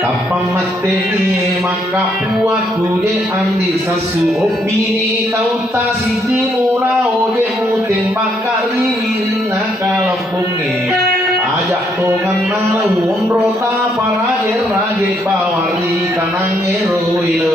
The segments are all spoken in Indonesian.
Kapamateni maka puak kude andi sasu opini tau tasi dimula ode muten bakari nakalabunge ajak tongan nalu rota para raje bawari kanang eroile.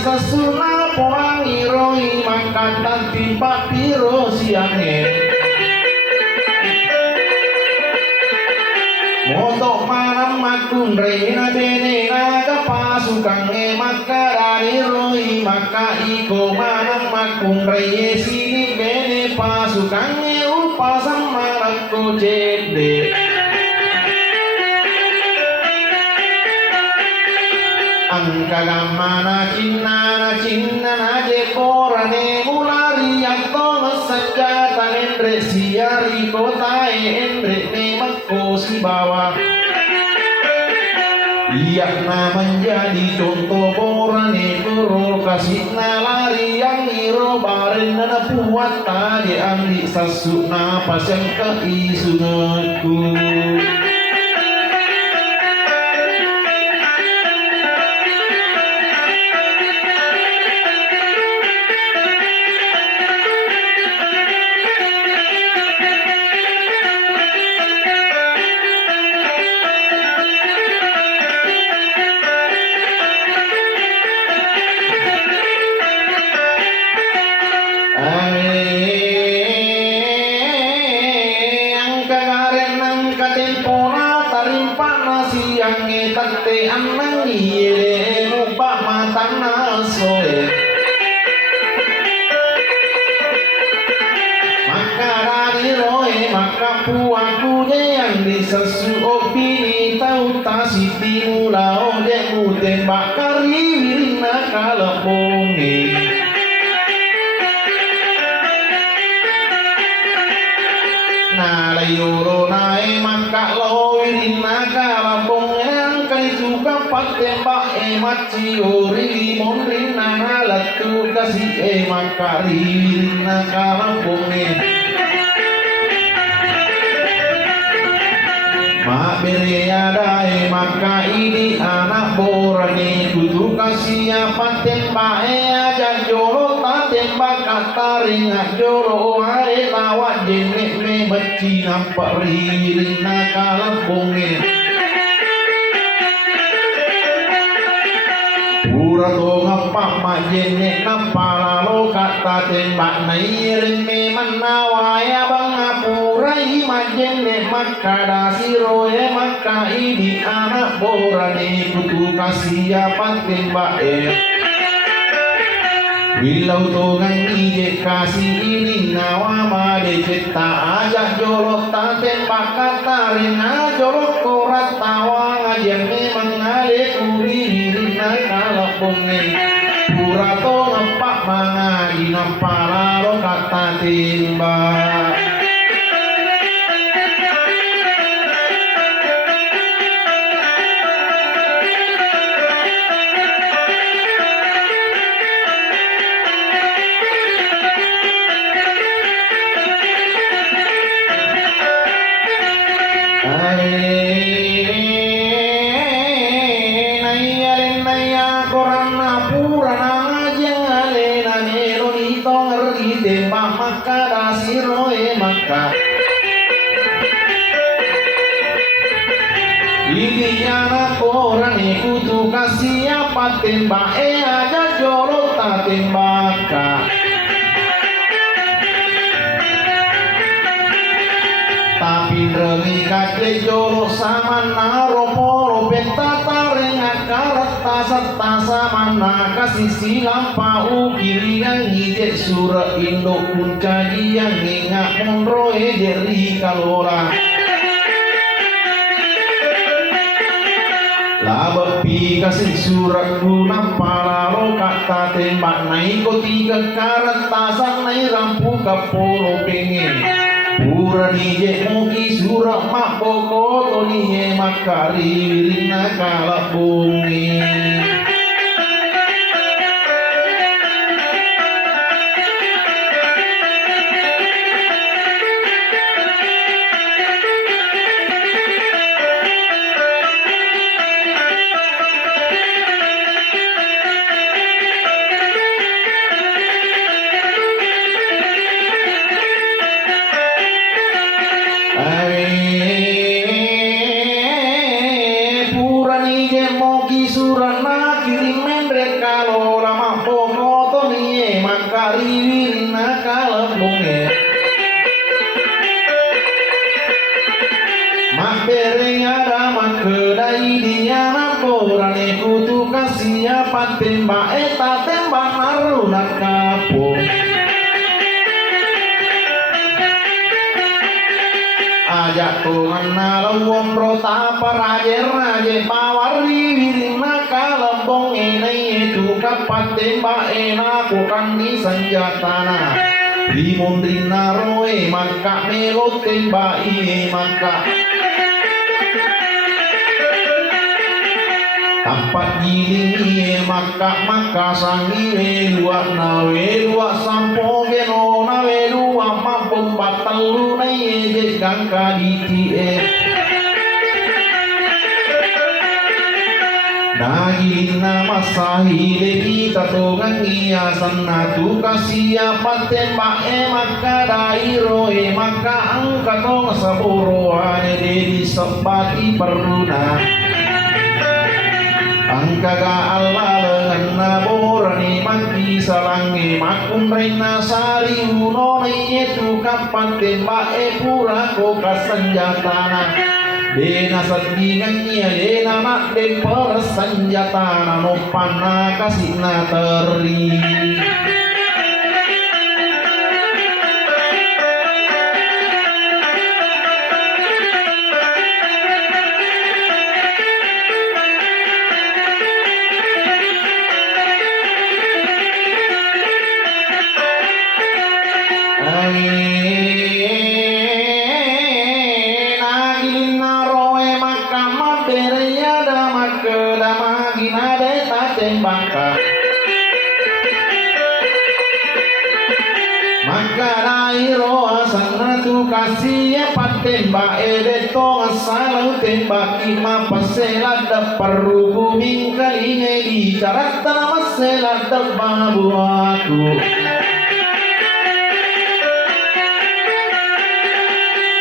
Sesuna poang iroi makatan timpa piro siange motok malam makun reina bene naga pasukange maka dari roi maka iko malam makun reye sini bene pasukange upasang marako jede angkagamana cinna naje korane mulari atong sakatan endre siari kotae endre memako si bawah iyakna menjadi contoh korane guru kasih nalari yang iro baren na puat tadi andi sasuna pasang keisunganku. Tante anang iye mupa matang nasoe maka rani roe maka puaku yang disesu opini tau tasi dimula ode muten bakari wirina kalepungi nalayuro nae maka lo wirina kalepungi juga tembak emat ciuri limon rina nalatu kasih makari rina kalambunge mak beriadai maka ini anak borani kudu kasih apa tembak aja jolo tak tembak kata ringat jolo hai lawat jenek me beci nampak rina kalambunge Purato ngapa majene napa lo kata tembak nairin me manawaya bang apurai majene makada siroe maka ini anak borani kutu kasih apa tembak Wilau tongang ije kasih ini nawa made cita ajak jolok tak tembak kata rina jolok korat tawa ngajen memang ngale kuri kalau pengen purato ngempak mangadi nampala lo kata timbak ini anak orang kudu kasih apa tembak aja jolo tak tembak tapi remi kate jolo sama naro poro benta tarengat karat tasa mana kasih silam pau kiri yang hijek surah indo kuncaji yang ingat monroe dari kalora Labepi kasih surat guna para lo kata tembak naik koti kekaratasan nai rampu kaporo pengen purani je mogi surak mak poko toni ye makari rina kalak bumi tembak eta tembak naruna kapung ajak tuhan nalawom protapa raje pawari wirina kalembong ini itu kapat tembak enak bukan di senjatana limondrina roe maka melot tembak ini maka tampak giling maka sangi luak nawe luak sampo geno nawe luak mampung batelu naye jegang kaditi nagilin na masahile kita tongang iya sanatu kasia paten bae maka dairo maka angkatong saburo ane dedi sebati peruna angkaga Allah lengan naborani mati salangi makun reina sari uno itu kapan tembak pura koka senjatana dena sedingannya dena mak den persenjatana nopana kasihna teri kasih patembak edeto asal tembak ima pasela da perrubu mingkali di carat tanah masela da babu aku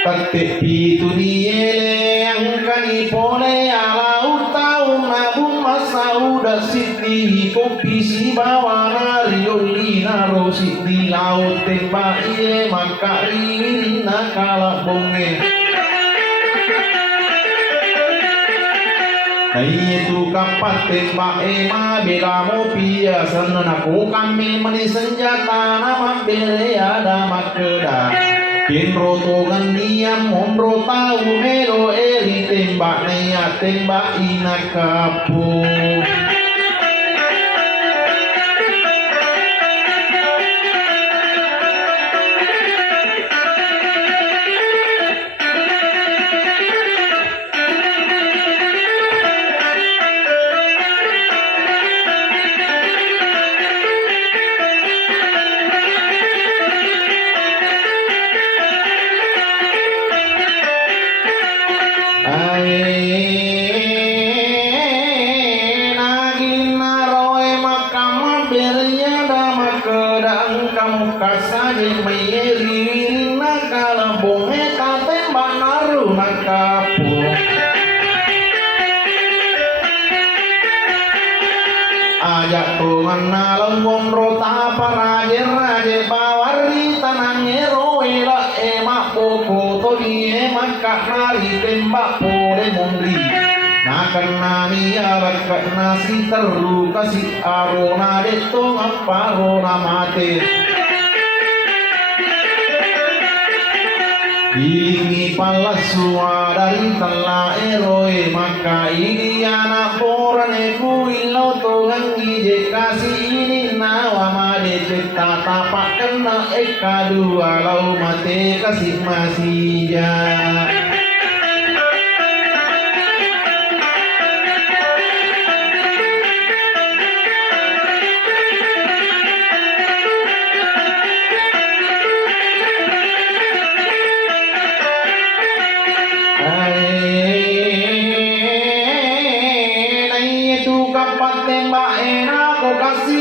tatte pitu niele angkani pole ala utau nabung masa udah siti kopi si bawana riolina rosi di laut tembak iye maka rina kalak bonge itu kapat tembak ema bela mo pia sana aku kami meni senjata nama bele ada makeda kinro tongan niam monro tau melo eri tembak naya tembak ina kapu ajak tuhan nalang rota paraje bawari tanang eroela emak poko todi emak kakari tembak pole mondri nakan nani arakat nasi teru kasih arona deto ngaparona mate ini palasua dari telah eroe maka ini anak porane ku ilau togang ije kasih ini nawa made cipta eka dua lau mate kasih masih ya.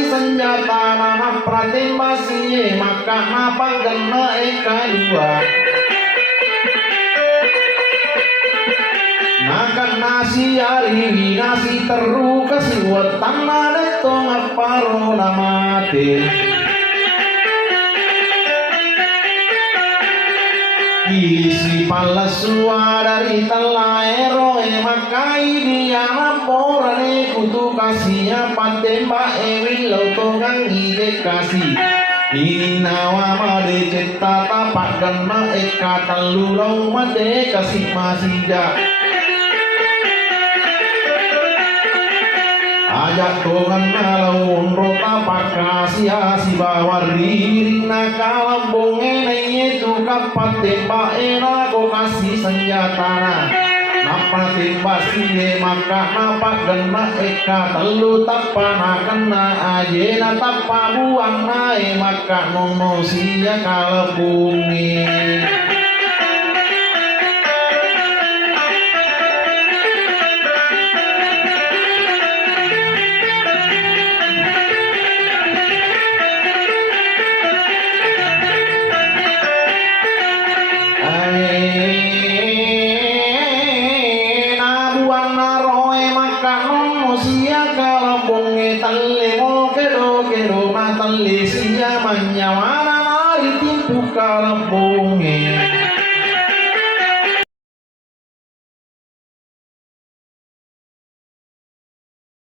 senjata nama pratembasi maka napa gena eka dua makan nasi hari nasi teru kasiwatan nareto ngaparo namate isi palasua dari talaero makai dia naporane kutu kasihnya patemba ewil lotongan ide kasih ini nawa made cipta tapak gena eka talulau made kasih masih ja ajak tongan nalaun rota pakasih si bawar diri nakalambung enengnya juga patemba ena ko kasih senjata napa timba sini maka napa gena eka telu tapa nakena ajena tapa buang nae maka nono sia kalebungi Talisinya manyawana nari timpu kalambunge